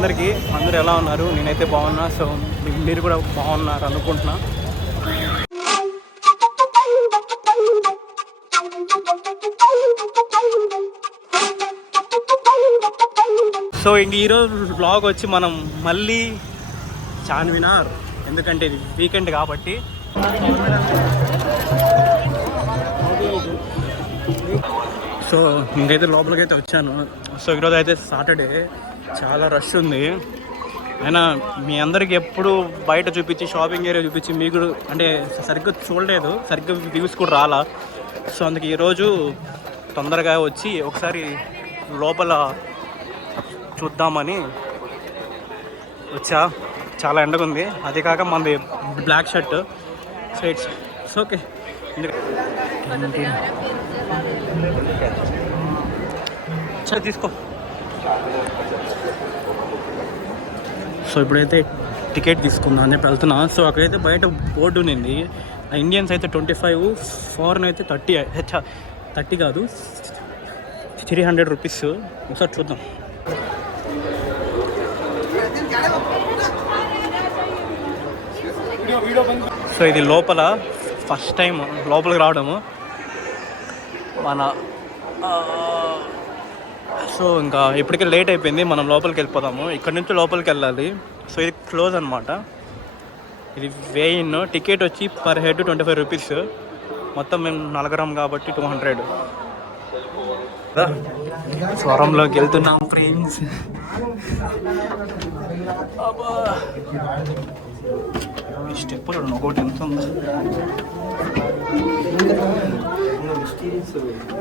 అందరికీ. అందరూ ఎలా ఉన్నారు? నేనైతే బాగున్నా. సో మీరు కూడా బాగున్నారు అనుకుంటున్నా. సో ఇంక ఈరోజు వ్లాగ్ వచ్చి మనం మళ్ళీ చార్మినార్, ఎందుకంటే ఇది వీకెండ్ కాబట్టి. సో ఇంకైతే లోపలికి అయితే వచ్చాను. సో ఈరోజు అయితే సాటర్డే, చాలా రష్ ఉంది. అయినా మీ అందరికి ఎప్పుడు బయట చూపించి షాపింగ్ ఏరియా చూపించి మీకు అంటే సరిగ్గా చూడలేదు, సరిగ్గా వ్యూస్ కూడా రాలా. సో అందుకే ఈరోజు తొందరగా వచ్చి ఒకసారి లోపల చూద్దామని వచ్చా. చాలా ఎండగా ఉంది, అది కాక మనది black shirt. So it's okay. తీసుకో. సో ఇప్పుడైతే టికెట్ తీసుకుందాం అని చెప్పి వెళ్తున్నా. సో అక్కడైతే బయట బోర్డు ఉన్నింది, ఇండియన్స్ అయితే 25, ఫారెన్ అయితే 30 కాదు 300 రూపీస్. ఒకసారి చూద్దాం. సో ఇది లోపల ఫస్ట్ టైం లోపలికి రావడము మన. సో ఇంకా ఇప్పటికే లేట్ అయిపోయింది, మనం లోపలికి వెళ్ళిపోదాము. ఇక్కడ నుంచి లోపలికి వెళ్ళాలి. సో ఇది క్లోజ్ అనమాట. ఇది వేయిన్. టికెట్ వచ్చి పర్ హెడ్ 25 రూపీస్. మొత్తం మేము నలగరం కాబట్టి 200. స్వరంలోకి వెళ్తున్నాం ఫ్రెండ్స్. ఈ స్టెప్ ఒకటి ఎంత ఉందా?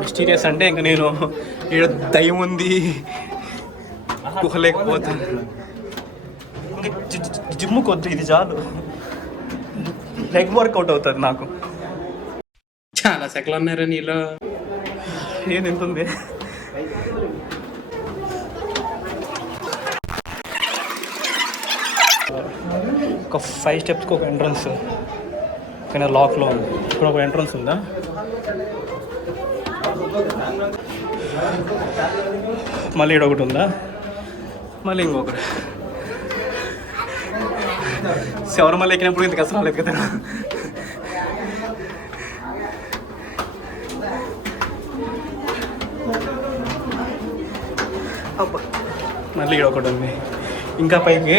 మిస్టీరియస్ అంటే ఇంకా నేను ఇక్కడ దయ్యం ఉంది గుహలేకపోతాను. ఇంకా జిమ్ కొద్ది ఇది చాలు, లెగ్ వర్కౌట్ అవుతుంది నాకు. చాలా సెకలు ఉన్నారా నీలో? ఏది ఎంత ఉంది? ఒక 5 స్టెప్స్కి ఒక ఎంట్రన్స్, కానీ లాక్లో ఉంది. ఇక్కడ ఒక ఎంట్రన్స్ ఉందా? మళ్ళీ ఇక్కడ ఒకటి ఉందా? మళ్ళీ ఇంకొకటి. శబరిమల ఎక్కినప్పుడు ఇంతకు అసలు రాలేదు కదా. మళ్ళీ ఇక్కడ ఒకటి ఉంది. ఇంకా పైకి,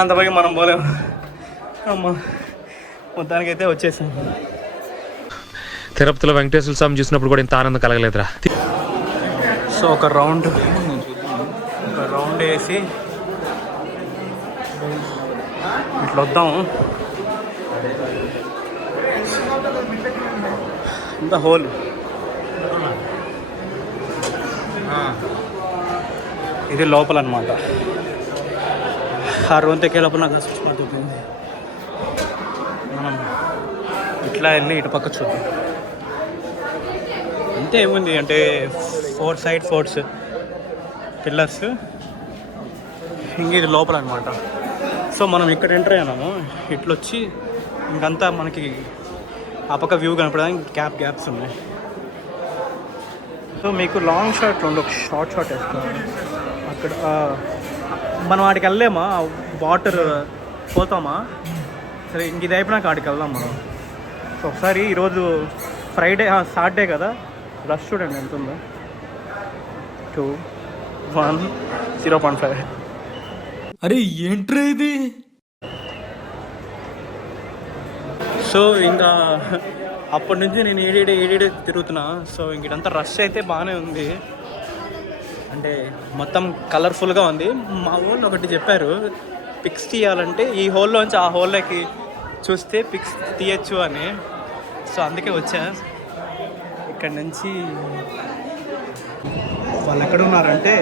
అంత పైకి మనం పోలేము. అమ్మ మొత్తానికైతే వచ్చేసాం. తిరుపతిలో వెంకటేశ్వర స్వామి చూసినప్పుడు కూడా ఇంత ఆనందం కలగలేదురా. సో ఒక రౌండ్ వేసి ఇట్లా వద్దాము. ఇంత హోల్ ఇది లోపల అనమాట. ఆ రూమ్కి వెళ్ళప్పుడు నాకు పడుతుంది. మనం ఇట్లా వెళ్ళి ఇటు పక్క చూద్దాం. అంతే ఏముంది అంటే 4 సైడ్ ఫోర్ట్స్ పిల్లర్స్, ఇంక ఇది లోపల అనమాట. సో మనం ఇక్కడ ఎంటర్ అయినాము. ఇట్లొచ్చి ఇంకంతా మనకి ఆ పక్క వ్యూ కనపడడానికి గ్యాప్స్ ఉన్నాయి. సో మీకు లాంగ్ షాట్ రెండు, ఒక షార్ట్ వేస్తాం. అక్కడ మనం వాటికి వెళ్ళలేమా? వాటర్ పోతామా? సరే ఇంక ఇది అయిపోయినాక ఆడికి వెళ్దాం మనం. సో ఒకసారి ఈరోజు ఫ్రైడే, సాటర్డే కదా, రష్ చూడండి ఎంత ఉందో. 2, 1, 0.5. అరే ఏంట్రా ఇది? సో ఇంకా అప్పటి నుంచి నేను ఏడేడే తిరుగుతున్నా. సో ఇంక ఇదంతా రష్ అయితే బాగానే ఉంది, అంటే మొత్తం కలర్ఫుల్గా ఉంది. మా వాళ్ళు ఒకటి చెప్పారు, పిక్స్ తీయాలంటే ఈ హోల్లోంచి ఆ హోల్లోకి చూస్తే పిక్స్ తీయచ్చు అని. సో అందుకే వచ్చా. ఇక్కడ నుంచి వాళ్ళు ఎక్కడ ఉన్నారంటే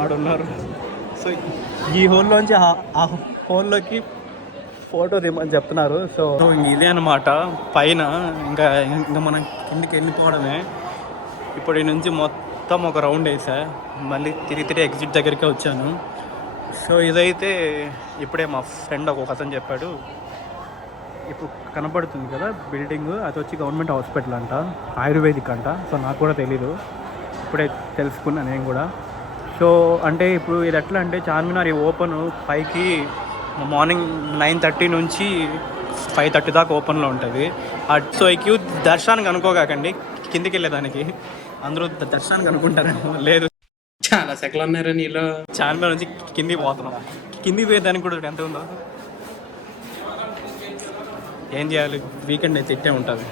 ఆడున్నారు. సో ఈ హోల్లోంచి ఆ హోల్లోకి ఫోటో తీయమని చెప్తున్నారు. సో ఇదే అనమాట పైన. ఇంకా మనం కిందికి వెళ్ళిపోవడమే. ఇప్పుడు ఈ నుంచి మొత్తం ఒక రౌండ్ వేసా, మళ్ళీ తిరిగి ఎగ్జిట్ దగ్గరికి వచ్చాను. సో ఇదైతే ఇప్పుడే మా ఫ్రెండ్ ఒక అతను చెప్పాడు, ఇప్పుడు కనపడుతుంది కదా బిల్డింగ్, అది వచ్చి గవర్నమెంట్ హాస్పిటల్ అంట, ఆయుర్వేదిక్ అంట. సో నాకు కూడా తెలీదు, ఇప్పుడే తెలుసుకున్నా నేను కూడా. సో అంటే ఇప్పుడు ఇది ఎట్లా అంటే చార్మినార్ ఓపెన్ పైకి మార్నింగ్ 9:30 నుంచి 5:30 దాకా ఓపెన్లో ఉంటుంది. సో ఈ క్యూ దర్శనానికి అనుకోకండి, కిందికి వెళ్ళేదానికి. అందరూ దర్శనానికి అనుకుంటారేమో, లేదు చాలా సెకలు ఉన్నారా నీలో. చార్మినార్ నుంచి కిందికి పోతున్నాం. కిందికి పోయేదానికి కూడా ఎంత ఉందో. ఏం చేయాలి, వీకెండ్ అయితే ఇట్టే ఉంటుంది.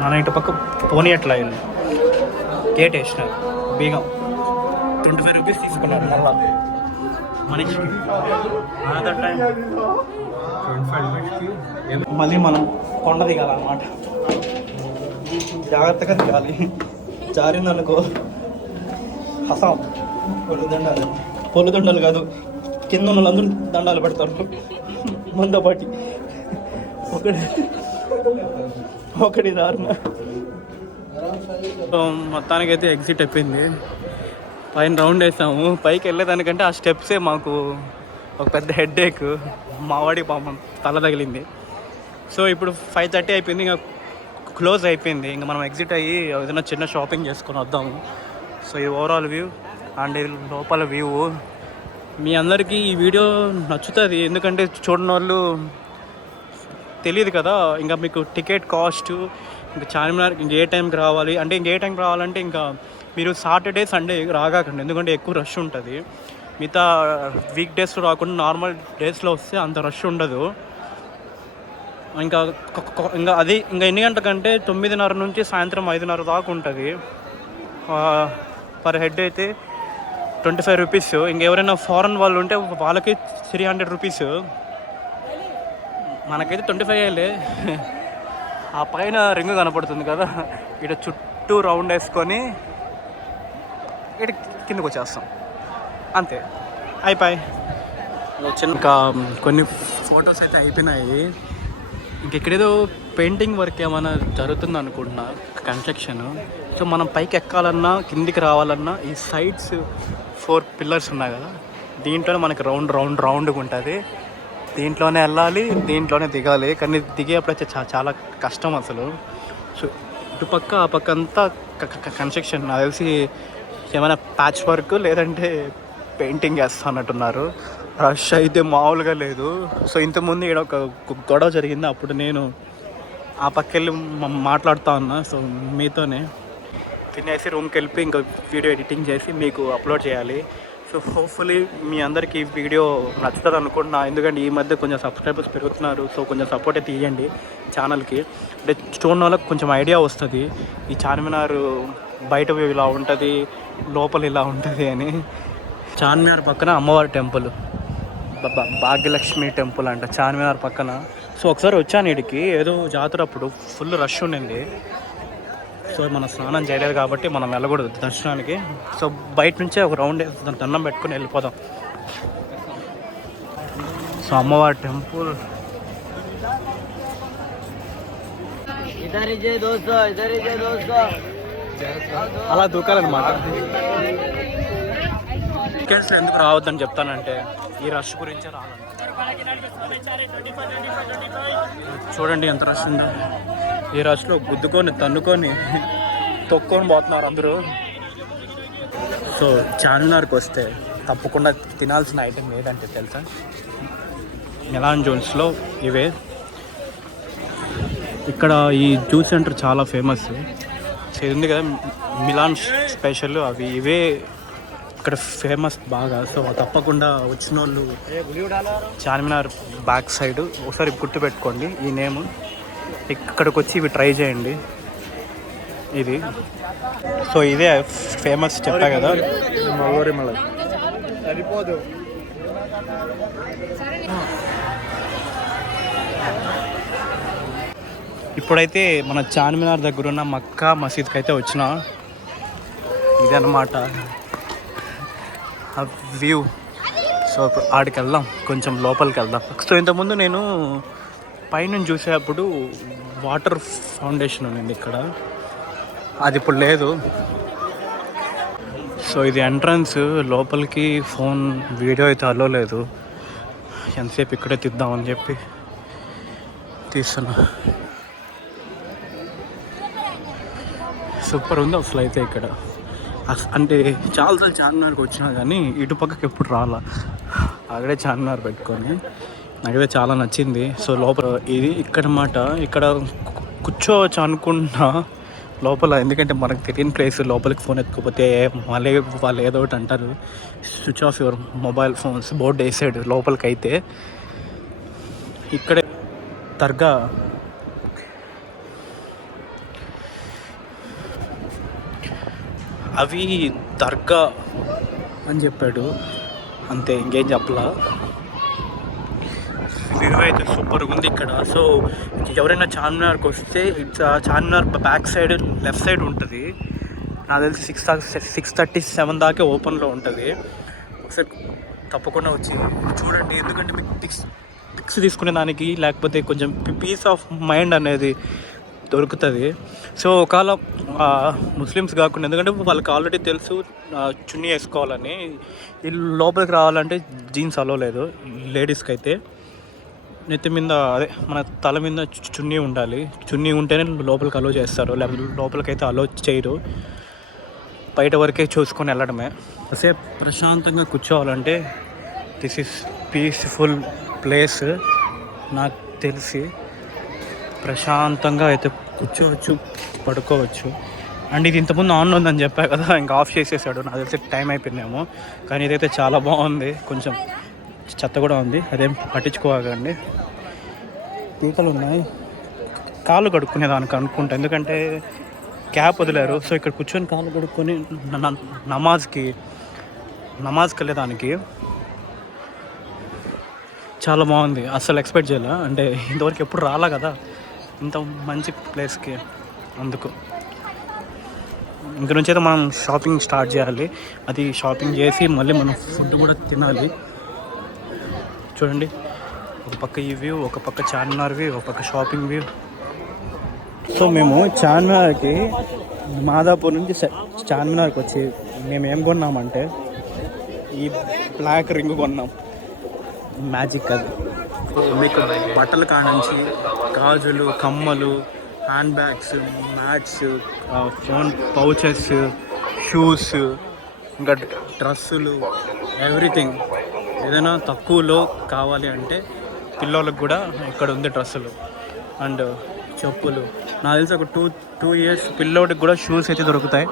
మన ఇటు పక్క పోనీయట్లా వీళ్ళు, గేట్ వేసినారు బీగం. 25 రూపీస్ తీసుకున్నారు మళ్ళా మనిషికి. మళ్ళీ మనం కొండ దిగాలన్నమాట, జాగ్రత్తగా దిగాలి. జారిందనుకో హసం. పొలిదండాలు కాదు, కింద ఉన్న వాళ్ళందరూ దండాలు పెడతారు మనతో పాటి. ఒకటి దారుణ. మొత్తానికైతే ఎగ్జిట్ అయిపోయింది. పైన రౌండ్ వేసాము. పైకి వెళ్ళేదానికంటే ఆ స్టెప్సే మాకు ఒక పెద్ద హెడ్ఏక్. మావాడి పాపం తల తగిలింది. సో ఇప్పుడు 5:30 అయిపోయింది, ఇంకా క్లోజ్ అయిపోయింది. ఇంకా మనం ఎగ్జిట్ అయ్యి ఏదైనా చిన్న షాపింగ్ చేసుకొని వద్దాము. సో ఈ ఓవరాల్ వ్యూ అండ్ లోపల వ్యూ మీ అందరికీ ఈ వీడియో నచ్చుతుంది. ఎందుకంటే చూడని వాళ్ళు తెలియదు కదా. ఇంకా మీకు టికెట్ కాస్ట్, ఇంకా చార్మినార్ ఏ టైంకి రావాలి అంటే, ఇంకే టైంకి రావాలంటే ఇంకా మీరు సాటర్డే సండే రాగాకండి, ఎందుకంటే ఎక్కువ రష్ ఉంటుంది. మిగతా వీక్ డేస్లో రాకుండా నార్మల్ డేస్లో వస్తే అంత రష్ ఉండదు. ఇంకా అది ఇంకా ఎన్ని గంటలకంటే 9:30 నుంచి సాయంత్రం 5:30 దాకా ఉంటుంది. పర్ హెడ్ అయితే 25 రూపీస్. ఇంకెవరైనా ఫారెన్ వాళ్ళు ఉంటే వాళ్ళకి 300 రూపీస్. మనకైతే 25 ఆ పైన రింగ్ కనపడుతుంది కదా, ఇటు చుట్టూ రౌండ్ వేసుకొని ఇటు కిందకు వచ్చేస్తాం, అంతే అయిపోయి. ఇంకా కొన్ని ఫొటోస్ అయితే అయిపోయినాయి. ఇంకెక్కడేదో పెయింటింగ్ వర్క్ ఏమైనా జరుగుతుంది అనుకుంటున్నా, కన్స్ట్రక్షన్. సో మనం పైకి ఎక్కాలన్నా కిందికి రావాలన్నా ఈ సైడ్స్ 4 పిల్లర్స్ ఉన్నాయి కదా, దీంట్లోనే మనకి రౌండ్గా ఉంటుంది. దీంట్లోనే వెళ్ళాలి, దీంట్లోనే దిగాలి. కానీ దిగేప్పుడైతే చాలా కష్టం అసలు. సో ఇటుపక్క ఆ పక్క అంతా కన్స్ట్రక్షన్. నాకు తెలిసి ఏమైనా ప్యాచ్ వర్క్ లేదంటే పెయింటింగ్ వేస్తా అన్నట్టున్నారు. రష్ అయితే మామూలుగా లేదు. సో ఇంతకుముందు ఇక్కడ ఒక గొడవ జరిగింది, అప్పుడు నేను ఆ పక్క వెళ్ళి మాట్లాడుతూ ఉన్నా. సో మీతోనే తినేసి రూమ్కి వెళ్ళి ఇంకా వీడియో ఎడిటింగ్ చేసి మీకు అప్లోడ్ చేయాలి. సో హోప్ఫుల్లీ మీ అందరికీ ఈ వీడియో నచ్చుతుంది అనుకుంటున్నా, ఎందుకంటే ఈ మధ్య కొంచెం సబ్స్క్రైబర్స్ పెరుగుతున్నారు. సో కొంచెం సపోర్ట్ అయితే ఇవ్వండి ఛానల్కి. అంటే చూడడం వాళ్ళకి కొంచెం ఐడియా వస్తుంది, ఈ చార్మినార్ బయట వ్యూ ఇలా ఉంటుంది, లోపల ఇలా ఉంటుంది అని. చార్మినార్ పక్కన అమ్మవారి టెంపుల్, భాగ్యలక్ష్మి టెంపుల్ అంట చార్మినార్ పక్కన. సో ఒకసారి వచ్చాను ఇడికి, ఏదో జాతర అప్పుడు ఫుల్ రష్ ఉండింది. సో మనం స్నానం చేయలేదు కాబట్టి మనం వెళ్ళకూడదు దర్శనానికి. సో బయట నుంచే ఒక రౌండ్ దండం పెట్టుకుని వెళ్ళిపోదాం. సో అమ్మవారి టెంపుల్ అలా దూకాలన్నమాట. వీకెండ్స్ ఎందుకు రావద్దని చెప్తానంటే, ఈ రష్ గురించే రావాలి. చూడండి ఎంత రష్ ఉందో. ఈ రష్లో గుద్దుకొని తన్నుకొని తొక్కొని పోతున్నారు అందరూ. సో చార్మినార్కి వస్తే తప్పకుండా తినాల్సిన ఐటెం ఏదంటే తెలుసా, మిలాన్ జోన్స్లో ఇవే. ఇక్కడ ఈ జ్యూస్ సెంటర్ చాలా ఫేమస్. ఇది ఉంది కదా మిలాన్ స్పెషల్, అవి ఇవే ఇక్కడ ఫేమస్ బాగా. సో తప్పకుండా వచ్చిన వాళ్ళు చార్మినార్ బ్యాక్ సైడ్ ఒకసారి గుర్తుపెట్టుకోండి ఈ నేమ్. ఇక్కడికి వచ్చి ఇవి ట్రై చేయండి. ఇది సో ఇదే ఫేమస్ చెప్పా కదా, సరిపోదు. ఇప్పుడైతే మన చార్మినార్ దగ్గర ఉన్న మక్కా మసీద్కి అయితే వచ్చిన. ఇదన్నమాట ఆ వ్యూ. సో ఆడికి వెళ్దాం, కొంచెం లోపలికి వెళ్దాం. సో ఇంతకుముందు నేను పైనుంచి చూసేటప్పుడు వాటర్ ఫౌండేషన్ ఉంది ఇక్కడ, అది ఇప్పుడు లేదు. సో ఇది ఎంట్రన్స్, లోపలికి ఫోన్ వీడియో అయితే అలో లేదు. ఎంతసేపు ఇక్కడే తీద్దామని చెప్పి తీస్తున్నా. సూపర్ ఉంది అసలు అయితే ఇక్కడ. అంటే చాలాసార్లు చార్మినార్కి వచ్చినా కానీ ఇటు పక్కకి ఎప్పుడు రాలా. అక్కడే చార్మినార్ పెట్టుకొని నాకైతే చాలా నచ్చింది. సో లోపల ఇది ఇక్కడ మాట, ఇక్కడ కూర్చోవచ్చు అనుకుంటున్నా లోపల, ఎందుకంటే మనకు తెలియని ప్లేస్. లోపలికి ఫోన్ ఎత్తుకోపోతే మళ్ళీ వాళ్ళు ఏదో ఒకటి అంటారు, switch off your mobile phones board వేసాడు లోపలికి. అయితే ఇక్కడే దర్గా, అవి దర్గా అని చెప్పాడు అంతే, ఇంకేం చెప్పలా. వ్యూ అయితే సూపర్గా ఉంది ఇక్కడ. సో ఎవరైనా చార్మినార్కి వస్తే Charminar back side left side ఉంటుంది. నాకు తెలిసి 6:30-7 దాకా ఓపెన్లో ఉంటుంది. ఒకసారి తప్పకుండా వచ్చి చూడండి, ఎందుకంటే మీకు పిక్స్ తీసుకునే దానికి, లేకపోతే కొంచెం పీస్ ఆఫ్ మైండ్ అనేది దొరుకుతుంది. సో ఒకవేళ ముస్లిమ్స్ కాకుండా, ఎందుకంటే వాళ్ళకి ఆల్రెడీ తెలుసు చున్నీ వేసుకోవాలని, వీళ్ళు లోపలికి రావాలంటే జీన్స్ అలో లేదు లేడీస్కి. అయితే నెత్తి మీద అదే మన తల మీద చున్నీ ఉండాలి. చున్నీ ఉంటేనే లోపలికి అలో చేస్తారు, లేకపోతే లోపలికి అయితే అలో చేయరు. బయట వరకే చూసుకొని వెళ్ళడమే. కాసేపు ప్రశాంతంగా కూర్చోవాలంటే దిస్ ఈస్ పీస్ఫుల్ ప్లేస్. నాకు తెలిసి ప్రశాంతంగా అయితే కూర్చోవచ్చు, పడుకోవచ్చు. అండ్ ఇది ఇంతకుముందు ఆన్ ఉందని చెప్పా కదా, ఇంకా ఆఫ్ చేసేసాడు. నాకు తెలిసి టైం అయిపోయిందేమో. కానీ ఇదైతే చాలా బాగుంది. కొంచెం చెత్త కూడా ఉంది, అదేం పట్టించుకోకండి. పీకలు ఉన్నాయి, కాళ్ళు కడుక్కునేదానికి అనుకుంటా, ఎందుకంటే క్యాప్ వదిలేరు. సో ఇక్కడ కూర్చొని కాళ్ళు కడుక్కొని నమాజ్కి వెళ్ళేదానికి చాలా బాగుంది. అస్సలు ఎక్స్పెక్ట్ చేయాల, అంటే ఇంతవరకు ఎప్పుడు రాలా కదా ఇంత మంచి ప్లేస్కి. అందుకు ఇంక నుంచి అయితే మనం షాపింగ్ స్టార్ట్ చేయాలి. అది షాపింగ్ చేసి మళ్ళీ మనం ఫుడ్ కూడా తినాలి. చూడండి, ఒక పక్క ఈ వ్యూ, ఒక పక్క చార్మినార్ వ్యూ, ఒక పక్క షాపింగ్ వ్యూ. సో మేము చార్మినార్కి, మాదాపూర్ నుంచి చార్మినార్కి వచ్చి మేము ఏం కొన్నామంటే ఈ బ్లాక్ రింగ్ కొన్నాం, మ్యాజిక్. అది మీకు బట్టల కాడ నుంచి గాజులు, కమ్మలు, hand bags, mats, phone pouches, shoes, ఇంకా డ్రెస్సులు, ఎవ్రీథింగ్. ఏదైనా తక్కువలో కావాలి అంటే పిల్లలకు కూడా ఇక్కడ ఉంది డ్రెస్సులు అండ్ చెప్పులు. నాకు తెలిసి ఒక టూ ఇయర్స్ పిల్లోడికి కూడా షూస్ అయితే దొరుకుతాయి.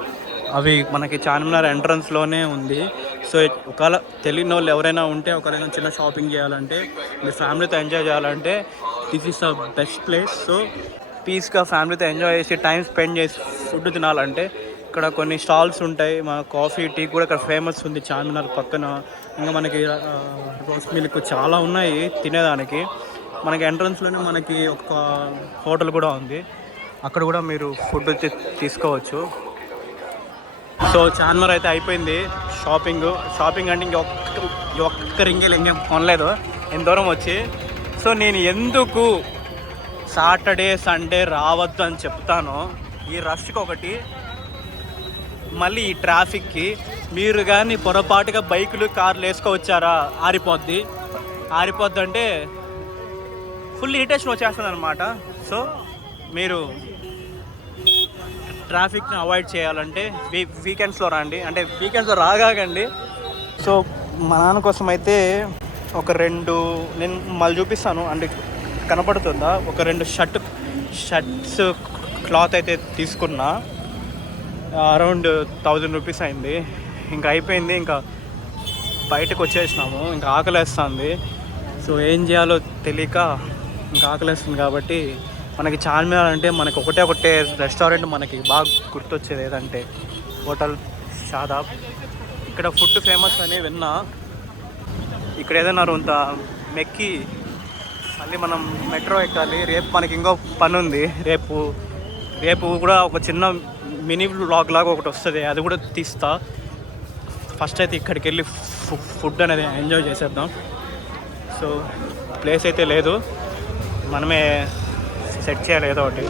అవి మనకి చార్మినార్ ఎంట్రన్స్లోనే ఉంది. సో ఒకవేళ తెలియని వాళ్ళు ఎవరైనా ఉంటే, ఒకరైనా చిన్న షాపింగ్ చేయాలంటే, మీ ఫ్యామిలీతో ఎంజాయ్ చేయాలంటే this is the best place. So పీస్గా ఫ్యామిలీతో ఎంజాయ్ చేసి టైం స్పెండ్ చేసి ఫుడ్ తినాలంటే ఇక్కడ కొన్ని స్టాల్స్ ఉంటాయి. మా కాఫీ, టీ కూడా ఇక్కడ ఫేమస్ ఉంది చార్మినార్ పక్కన. ఇంకా మనకి రోస్ మిల్క్ చాలా ఉన్నాయి తినేదానికి. మనకి ఎంట్రన్స్లోనే మనకి ఒక హోటల్ కూడా ఉంది, అక్కడ కూడా మీరు ఫుడ్ తీసుకోవచ్చు. సో చార్మినార్ అయితే అయిపోయింది షాపింగ్ అంటే ఒక్క రింగేలు ఇంకేం కొనలేదు ఎంత దూరం వచ్చి. సో నేను ఎందుకు సాటర్డే సండే రావద్దు అని చెప్తాను, ఈ రష్కి ఒకటి, మళ్ళీ ఈ ట్రాఫిక్కి. మీరు కానీ పొరపాటుగా బైకులు, కార్లు వేసుకోవచ్చారా, ఆరిపోద్ది అంటే ఫుల్ ఇరిటేషన్ వచ్చేస్తుంది అనమాట. సో మీరు ట్రాఫిక్ని అవాయిడ్ చేయాలంటే వీకెండ్స్లో రండి, అంటే వీకెండ్స్లో రాగాకండి. సో మా నాన్న కోసం అయితే ఒక 2 నేను మళ్ళీ చూపిస్తాను, అంటే కనపడుతుందా, ఒక 2 షర్ట్స్ క్లాత్ అయితే తీసుకున్నా. అరౌండ్ 1000 రూపీస్ అయింది. ఇంకా అయిపోయింది, ఇంకా బయటకు వచ్చేసినాము. ఇంకా ఆకలేస్తుంది. సో ఏం చేయాలో తెలియక ఇంకా ఆకలేస్తుంది. కాబట్టి మనకి చార్మినార్ అంటే మనకి ఒకటే రెస్టారెంట్ మనకి బాగా గుర్తొచ్చేది ఏదంటే హోటల్ షాదాబ్. ఇక్కడ ఫుడ్ ఫేమస్ అని విన్నా. ఇక్కడ ఏదైనా రొంత మెక్కి మళ్ళీ మనం మెట్రో ఎక్కాలి. రేపు మనకి ఇంకో పని ఉంది. రేపు కూడా ఒక చిన్న మినీ వ్లాగ్ లాగా ఒకటి వస్తుంది, అది కూడా తీస్తా. ఫస్ట్ అయితే ఇక్కడికి వెళ్ళి ఫుడ్ అనేది ఎంజాయ్ చేసేద్దాం. సో ప్లేస్ అయితే లేదు, మనమే సెట్ చేయాలి ఏదో ఒకటి.